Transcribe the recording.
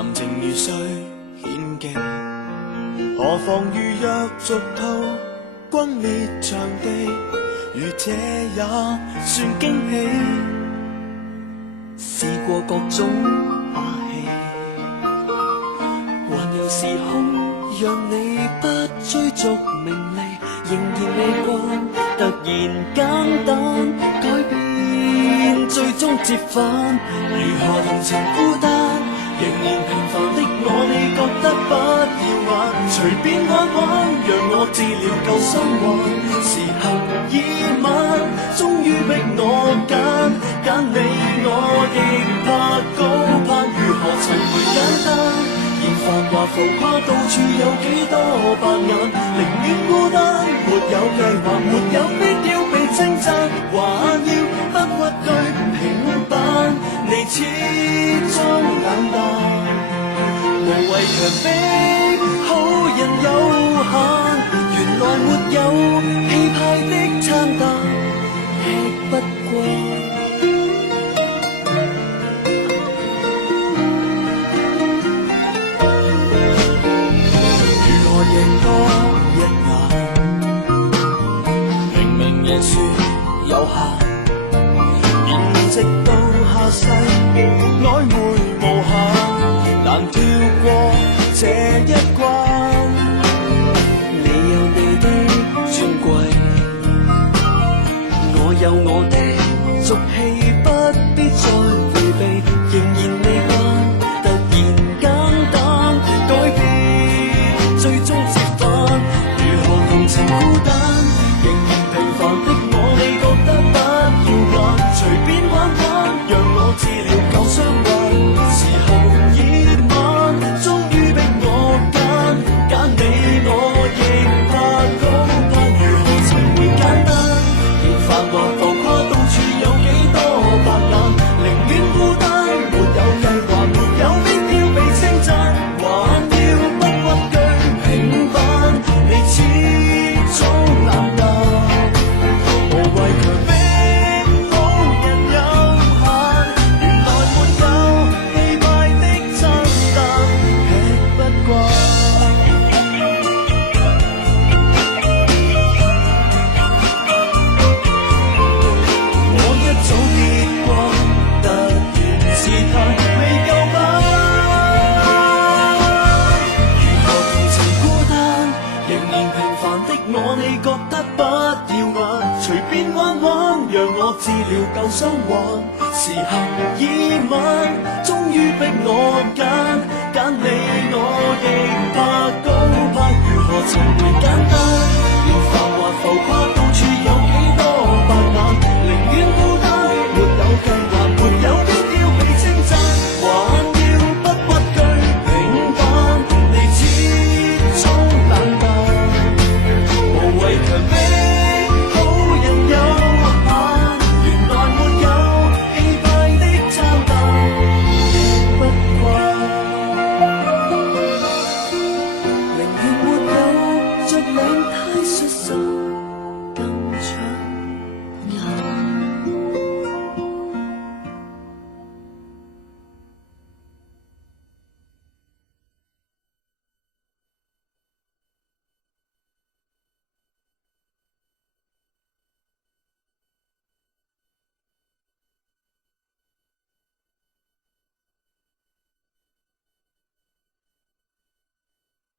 談情如水險境，何妨如若俗套轟烈場地，如這也算驚喜。試過各種把戲，還有時空讓你不追逐名利，仍然未慣突然簡單改變，最終折返。如何同情孤單，仍然平凡的我，你覺得不耀眼，隨便玩玩，讓我治療舊傷患。時候已晚，終於逼我揀你，我亦怕高攀。如何尋回簡單，現繁華浮誇，到處有幾多白眼，寧願孤單，沒有計劃，沒有必要被稱讚，還要不屈居平淡，你始終冷淡。無謂強迫好人有限，原來沒有氣派的餐單，吃不慣。贏多一眼，明明贏輸有限，然直到下世曖昧無限，難跳過這一關。你有你的尊貴，我有我的俗氣，不必再迴避，仍然未慣突然簡單改變，最終折返。如何同情孤單，仍然平凡的我，你覺得不耀眼，隨便玩玩，讓我治療舊傷患。時候已晚，終於逼我揀你，我亦怕高攀。如何尋回簡單，現繁華浮誇，到處有幾多白眼，寧願孤單，沒有計劃，沒有必要被稱讚，還要不屈居平凡，你始終冷淡。無謂強迫好人有限，原來沒有氣派的餐單，吃不慣。我一早跌過，突然事態未夠班。如何同情孤單，仍然平凡的我，你覺得不耀眼，隨便玩玩，讓我治療舊傷患。時候已晚，終於逼我揀你，我亦怕高攀。如何尋回簡單，